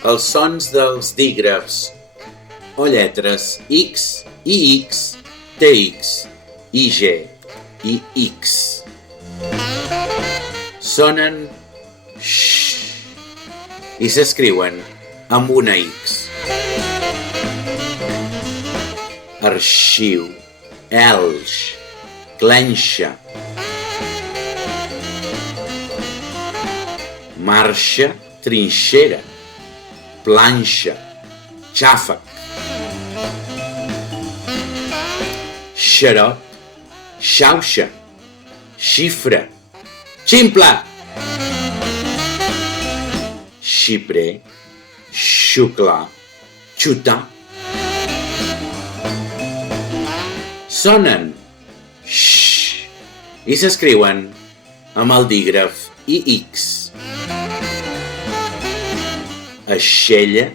els sons dels dígrafs o lletres X, IX, TX, IG i X. Sonen sh i s'escriuen amb una X. Arxiu, elx, clenxa. Marxa, trinxera, planxa, xàfec. Xarop, xauxa, xifra, ximple. Xiprer, xuclar, xutar. Sonen sh i s'escriuen amb el dígraf IX. Aixella,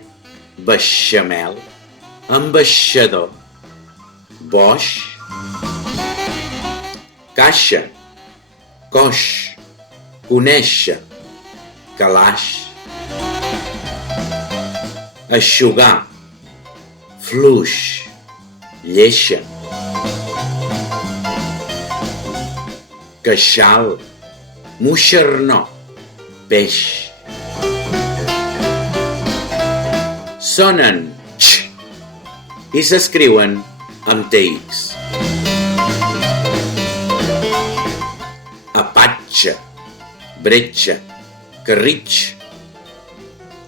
beixamel, ambaixador, boix, caixa, coix, conèixer, calaix, eixugar, fluix, lleixa, queixal, moixernó, peix. Sonen x i s'escriuen amb TX. Apatxa, bretxa, carritx,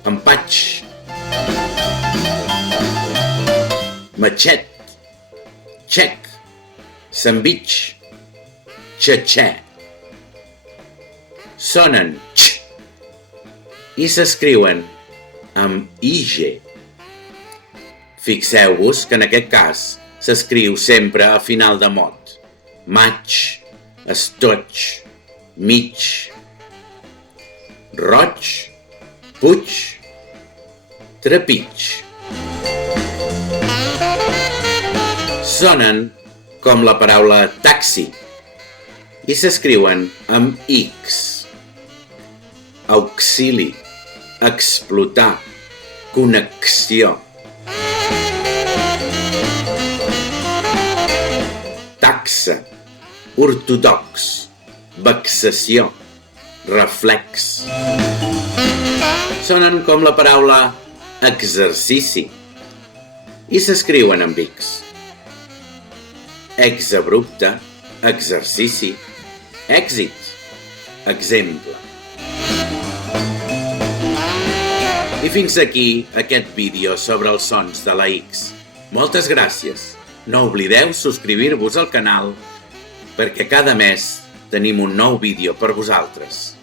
empatx, matxet, xec, sandvitx, xatxè. Sonen x i s'escriuen amb IG. Fixeu-vos que en aquest cas s'escriu sempre a final de mot. Maig, estoig, mig, roig, puig, trepig. Sonen com la paraula taxi i s'escriuen amb X. Auxili, explotar, connexió. Taxa, ortodox, vexació, reflex. Sonen com la paraula exercici i s'escriuen amb X. Exabrupte, exercici, èxit, exemple. I fins aquí aquest vídeo sobre els sons de la X. Moltes gràcies. No oblideu subscriure-vos al canal perquè cada mes tenim un nou vídeo per vosaltres.